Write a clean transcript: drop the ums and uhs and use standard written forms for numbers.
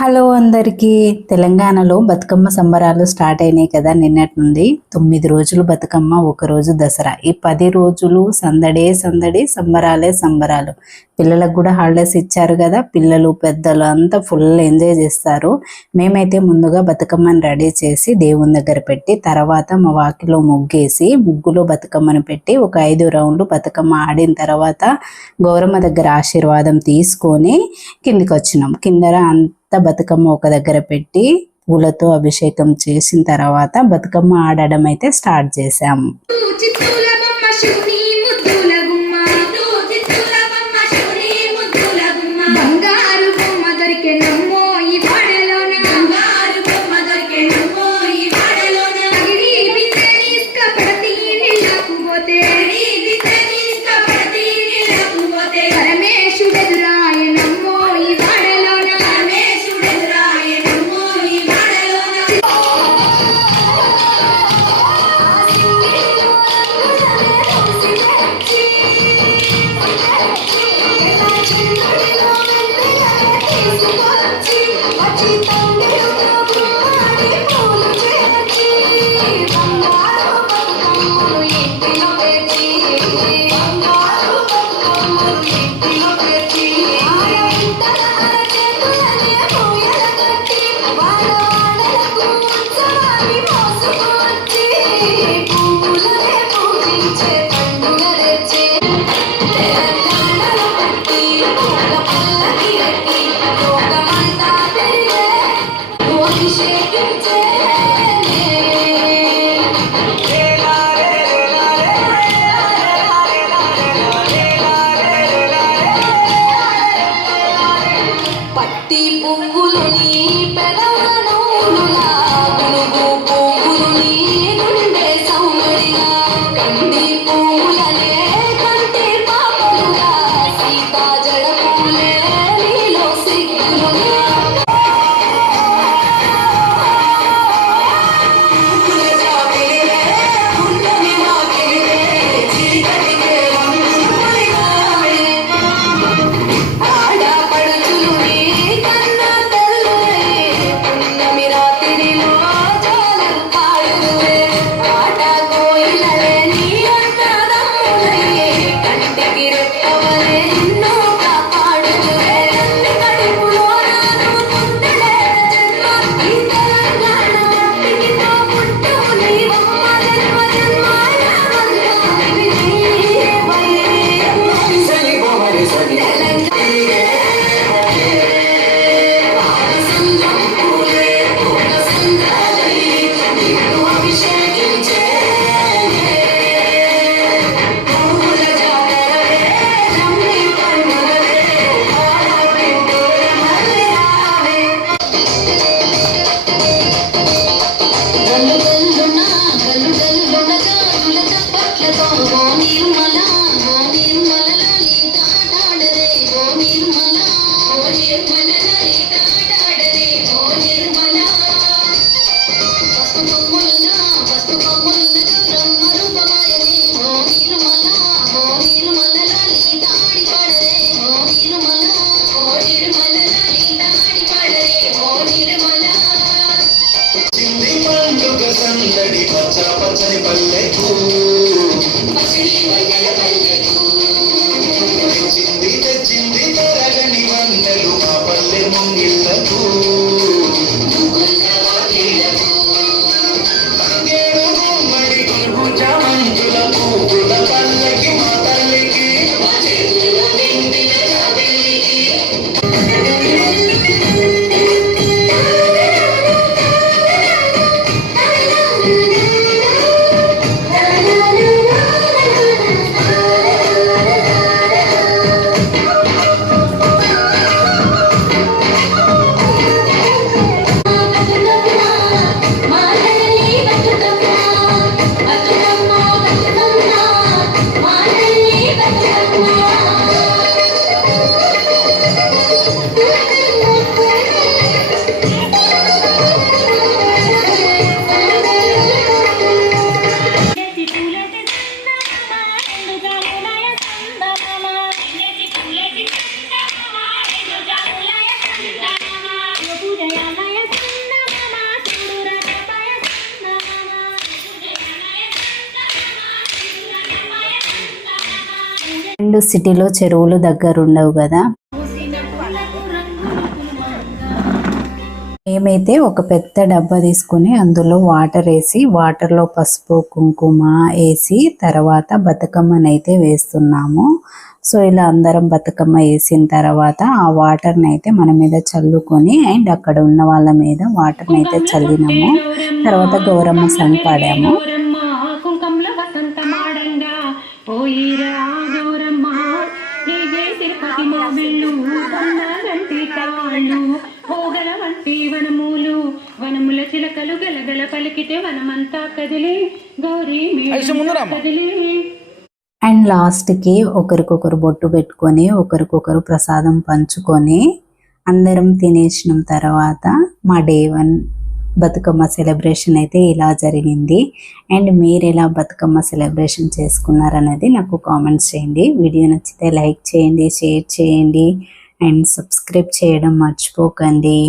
Hello అందరికీ. తెలంగాణలో బతుకమ్మ సంబరాలు స్టార్ట్ అయినాయి కదా నిన్నటి నుండి. 9 రోజులు బతుకమ్మ, ఒకరోజు దసరా. ఈ 10 రోజులు సందడే సందడి, సంబరాలే సంబరాలు. పిల్లలకు కూడా హాలిడేస్ ఇచ్చారు కదా, పిల్లలు పెద్దలు అంతా ఫుల్ ఎంజాయ్ చేస్తారు. మేమైతే ముందుగా బతుకమ్మని రెడీ చేసి దేవుని దగ్గర పెట్టి, తర్వాత మా వాకిలో ముగ్గేసి, ముగ్గులో బతుకమ్మను పెట్టి ఒక 5 రౌండ్లు బతుకమ్మ ఆడిన తర్వాత గౌరమ్మ దగ్గర ఆశీర్వాదం తీసుకొని కిందికి వచ్చినాం. కిందర బతుకమ్మ ఒక దగ్గర పెట్టి పూలతో అభిషేకం చేసిన తర్వాత బతుకమ్మ ఆడడం అయితే స్టార్ట్ చేసాము. అండ్ సిటీలో చెరువులు దగ్గర ఉండవు కదా. మేమైతే ఒక పెద్ద డబ్బా తీసుకుని అందులో వాటర్ వేసి వాటర్లో పసుపు కుంకుమ వేసి తర్వాత బతుకమ్మనైతే వేస్తున్నాము. సో ఇలా అందరం బతుకమ్మ వేసిన తర్వాత ఆ వాటర్ని అయితే మన మీద చల్లుకొని అండ్ అక్కడ ఉన్న వాళ్ళ మీద వాటర్ని అయితే చల్లినాము. తర్వాత గౌరమ్మ సాంగ్ పాడాము. వనముల చిలకలు గలగల పలికితే వనమంతా కదిలి గౌరీ కదిలి. అండ్ లాస్ట్కి ఒకరికొకరు బొట్టు పెట్టుకొని ఒకరికొకరు ప్రసాదం పంచుకొని అందరం తినేసిన తర్వాత మా డే 1 బతుకమ్మ సెలబ్రేషన్ అయితే ఇలా జరిగింది. అండ్ మీరు ఎలా బతుకమ్మ సెలబ్రేషన్ చేసుకున్నారనేది నాకు కామెంట్స్ చేయండి. వీడియో నచ్చితే లైక్ చేయండి, షేర్ చేయండి అండ్ సబ్స్క్రైబ్ చేయడం మర్చిపోకండి.